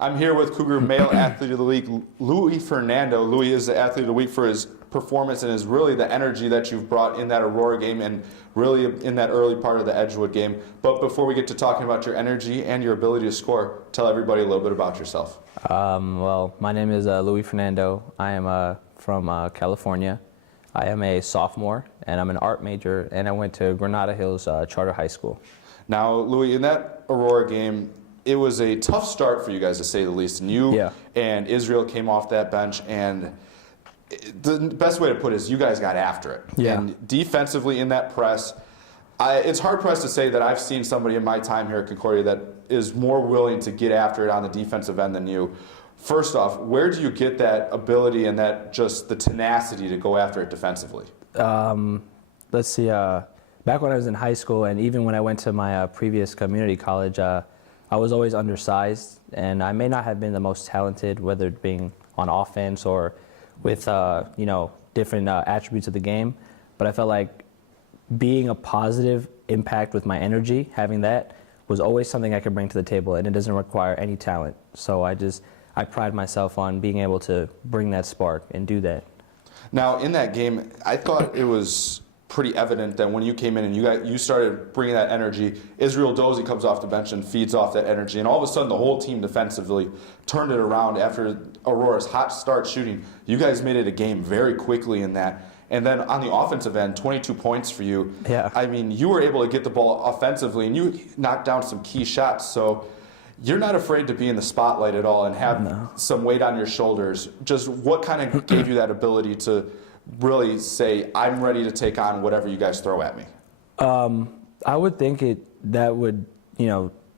I'm here with Cougar Male Athlete of the Week, Louis Fernando. Louis is the Athlete of the Week for his performance and is really the energy that you've brought in that Aurora game and really in that early part of the Edgewood game. But before we get to talking about your energy and your ability to score, tell everybody a little bit about yourself. Well, my name is Louis Fernando. I am from California. I am a sophomore, and I'm an art major, and I went to Granada Hills Charter High School. Now, Louis, in that Aurora game, it was a tough start for you guys, to say the least. And you and Israel came off that bench, and the best way to put it is you guys got after it. Yeah. And defensively in that press, it's hard-pressed to say that I've seen somebody in my time here at Concordia that is more willing to get after it on the defensive end than you. First off, where do you get that ability and that just the tenacity to go after it defensively? Let's see. Back when I was in high school, and even when I went to my previous community college, I was always undersized, and I may not have been the most talented, whether it being on offense or with different attributes of the game. But I felt like being a positive impact with my energy, having that, was always something I could bring to the table, and it doesn't require any talent. So I pride myself on being able to bring that spark and do that. Now, in that game, I thought it was pretty evident that when you came in and you started bringing that energy, Israel Dozie comes off the bench and feeds off that energy, and all of a sudden the whole team defensively turned it around after Aurora's hot start shooting. You guys made it a game very quickly in that. And then on the offensive end, 22 points for you. Yeah. I mean, you were able to get the ball offensively, and you knocked down some key shots. So you're not afraid to be in the spotlight at all and have some weight on your shoulders. Just what kind of gave you that ability to really say, I'm ready to take on whatever you guys throw at me? I would think that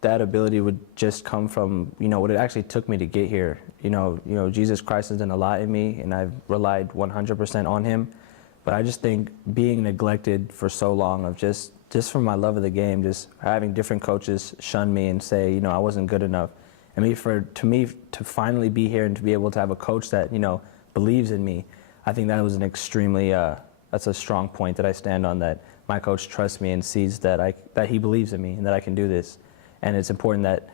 ability would just come from, what it actually took me to get here. Jesus Christ has done a lot in me, and I've relied 100% on him. But I just think being neglected for so long of just from my love of the game, just having different coaches shun me and say, I wasn't good enough. I mean, to finally be here and to be able to have a coach that, believes in me, I think that was an extremely, that's a strong point that I stand on, that my coach trusts me and sees that he believes in me and that I can do this. And it's important that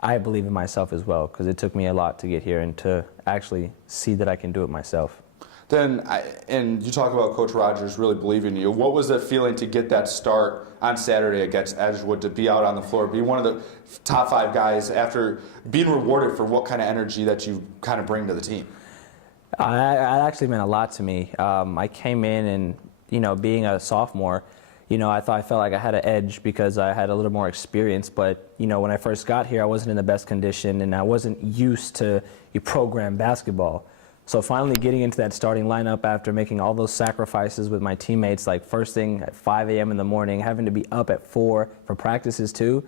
I believe in myself as well, because it took me a lot to get here and to actually see that I can do it myself. And you talk about Coach Rogers really believing in you. What was it feeling to get that start on Saturday against Edgewood, to be out on the floor, be one of the top 5 guys after being rewarded for what kind of energy that you kind of bring to the team? It actually meant a lot to me. I came in and, being a sophomore, I felt like I had an edge because I had a little more experience. But, when I first got here, I wasn't in the best condition, and I wasn't used to program basketball. So finally getting into that starting lineup after making all those sacrifices with my teammates, like first thing at 5 a.m. in the morning, having to be up at 4 for practices too,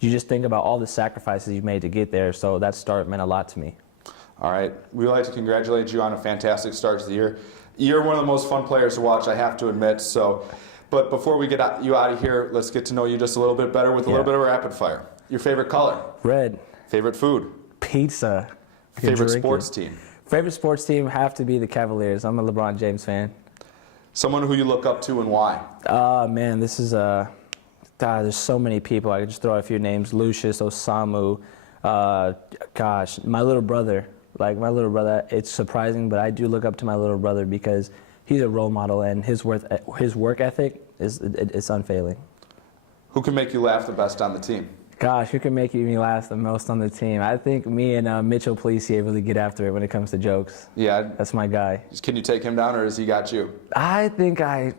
you just think about all the sacrifices you've made to get there. So that start meant a lot to me. All right. We'd like to congratulate you on a fantastic start to the year. You're one of the most fun players to watch, I have to admit. But before we get you out of here, let's get to know you just a little bit better with a little bit of rapid fire. Your favorite color? Red. Favorite food? Pizza. Favorite sports team? Favorite sports team have to be the Cavaliers. I'm a LeBron James fan. Someone who you look up to and why? Man, this is there's so many people. I could just throw out a few names. Lucius, Osamu, my little brother. Like my little brother, it's surprising, but I do look up to my little brother because he's a role model, and his work ethic is unfailing. Who can make you laugh the best on the team? Gosh, who can make me laugh the most on the team? I think me and Mitchell Policier really get after it when it comes to jokes. Yeah. That's my guy. Can you take him down, or has he got you? I think I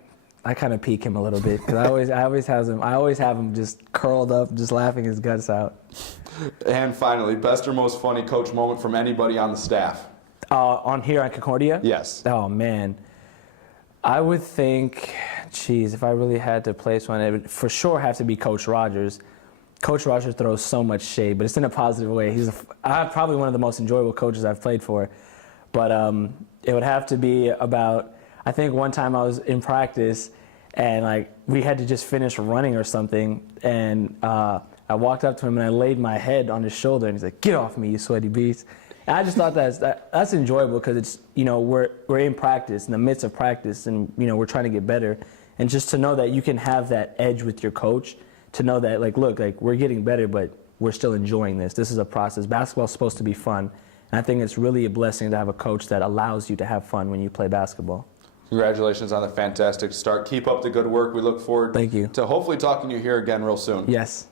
kind of peak him a little bit, because I always have him just curled up, just laughing his guts out. And finally, best or most funny coach moment from anybody on the staff? On Concordia? Yes. Oh, man. I would think, if I really had to place one, it would for sure have to be Coach Rogers. Coach Rogers throws so much shade, but it's in a positive way. He's probably one of the most enjoyable coaches I've played for. But it would have to be about, I think one time I was in practice, and we had to just finish running or something, and I walked up to him and I laid my head on his shoulder, and he's like, "Get off me, you sweaty beast." And I just thought that's enjoyable, because it's, we're in practice, in the midst of practice, and we're trying to get better, and just to know that you can have that edge with your coach, to know that look, we're getting better, but we're still enjoying this. This is a process. Basketball is supposed to be fun. And I think it's really a blessing to have a coach that allows you to have fun when you play basketball. Congratulations on the fantastic start. Keep up the good work. We look forward Thank you. to hopefully talking to you here again real soon. Yes.